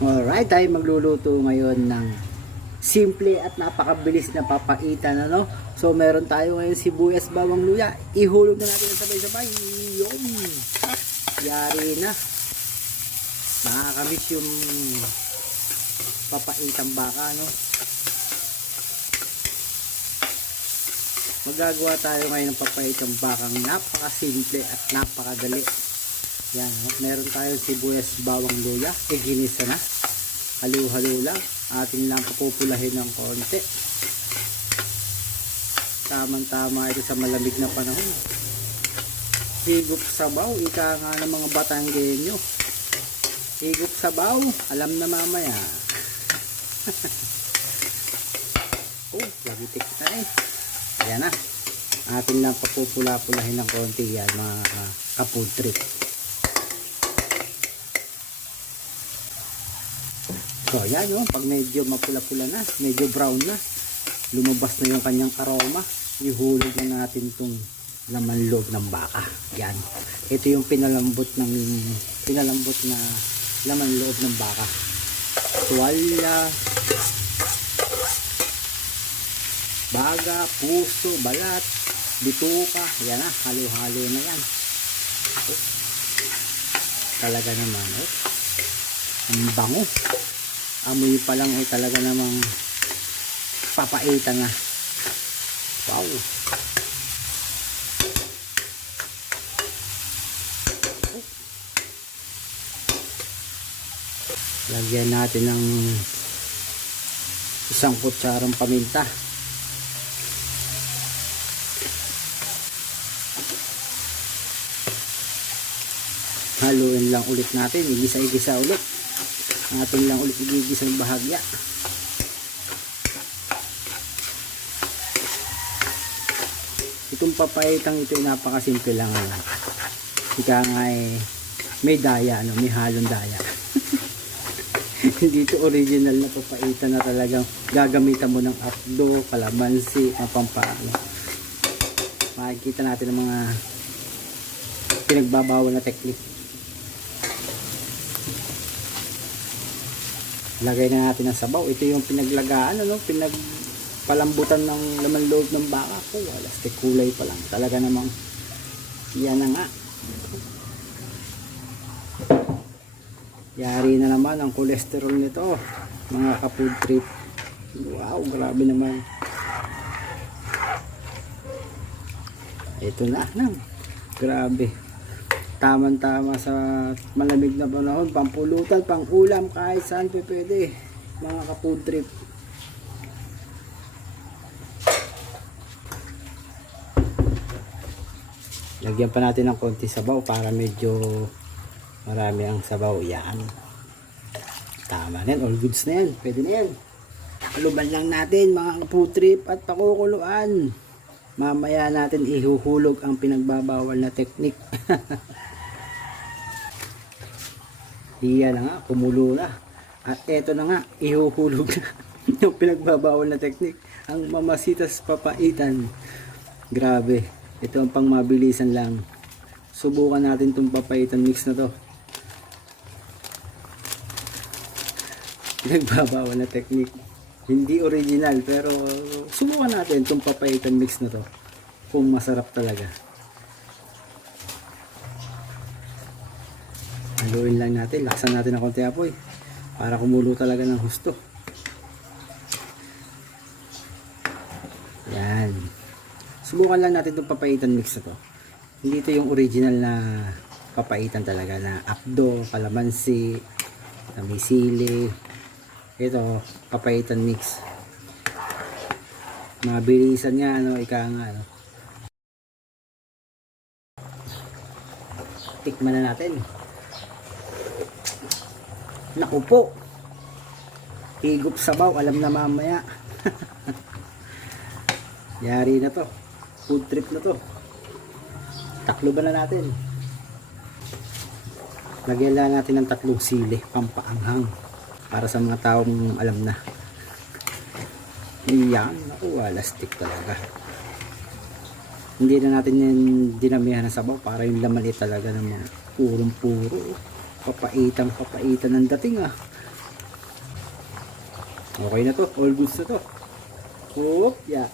Alright, tayo magluluto ngayon ng simple at napakabilis na papaitan ano. So meron tayo ngayon sibuyas bawang luya. Ihulog na natin sabay-sabay. Yum! Yari na. Nakakamiss yung papaitang baka no. Magagawa tayo ngayon ng papaitang bakang napakasimple at napakadali. Yan, meron tayo sibuyas bawang luya, iginisa na. Halo-halo lang. Ating lang papupulahin ng konti. Tamang-tama ito sa malamig na panahon. Higop sabaw, ika nga ng mga Batanggenyo. Higop sabaw, alam na mamaya. oh, lagitik na eh. Ayan na. Atin lang papupula-pulahin ng konti yan mga uh, kapud trip. So, yan yun. Pag medyo mapula-pula na, medyo brown na, lumabas na yung kanyang aroma, ihulog na natin itong laman loob ng baka. Yan. Ito yung pinalambot ng pinalambot na laman loob ng baka. Tuwalya, baga, puso, balat, bituka, yan na, halo-halo na yan. Oh. Talaga naman, oh. Ang bango amoy pa lang ay talaga namang papaita na. Wow. Lagyan natin ng isang kutsarang paminta. Haluin lang ulit natin igisa-igisa ulit atin lang ulit igigis ng bahagya. Itong papayitang ito ay napakasimple lang ano. ika nga eh may daya ano, may halong daya. Hindi ito original na papaitan na talagang gagamitan mo ng apdo, kalamansi, pampaano. Makikita natin ang mga pinagbabawal na technique lagay na natin ang sabaw. Ito yung pinaglagaan ano pinagpalambutan ng laman loob ng baka. Ko alas te kulay pa lang. Talaga namang yan na nga. Yari na naman ang cholesterol nito mga kapood trip. Wow grabe naman. Ito na na grabe tamang-tama sa malamig na panahon, pampulutan, pang-ulam, kahit saan pa pwede, mga ka-food trip. Lagyan pa natin ng konti sabaw para medyo marami ang sabaw. Yan. Tama na yan. All goods na yan. Pwede na yan. Haluban lang natin mga food trip at pakukuluan. Mamaya natin ihuhulog ang pinagbabawal na teknik. Iyan na nga, kumulo na. At eto na nga, ihuhulog na yung pinagbabawal na teknik. Ang mamasitas papaitan. Grabe. Ito ang pang mabilisan lang. Subukan natin itong papaitan mix na to. Pinagbabawal na teknik. Hindi original pero subukan natin itong papaitan mix na to. Kung masarap talaga. haluin lang natin laksan natin ng konti apoy para kumulo talaga ng husto yan subukan lang natin itong papaitan mix na to hindi ito yung original na papaitan talaga na apdo, kalamansi na may sili ito papaitan mix mabilisan nga ano ika nga ano tikman na natin Naku po. Higop sabaw, alam na mamaya. Yari na to. Food trip na to. Taklo ba na natin? Lagyan lang natin ng tatlong sili, pampaanghang. Para sa mga taong alam na. Iyan, naku, alastik talaga. Hindi na natin yan dinamihan ng sabaw para yung laman eh talaga ng mga purong-puro. Papaitang papaitan ng dating ah. Okay na to. All goods na to. Oop, yeah.